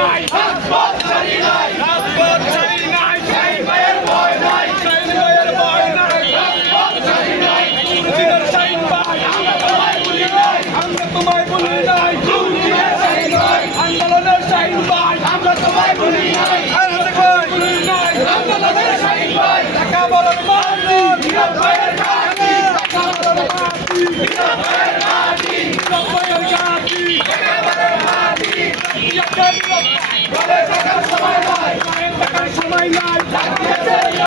নাই রাজপথ ছাড়ি নাই রাজপথ ছাড়ি নাই শাহিন ভাইয়ের ভয় নাই শাহিন ভাইয়ের ভয় নাই রাজপথ ছাড়ি নাই দিনের শাহিন ভাই আমরা তোমায় ভুলি নাই আমরা তোমায় ভুলি নাই দিনের শাহিন ভাই আন্দোলনের শাহিন ভাই আমরা তোমায় ভুলি নাই ভুলি নাই আন্দোলনের শাহিন ভাই ঢাকা বলার মাটি নীরব ভাইয়ের ঘাটি ঢাকা বলার মাটি নীরব ভাইয়ের ঘাটি নীরব ভাইয়ের ঘাটি ঢাকা বলার মাটি বলে থাকার সময় নাই সময় নাই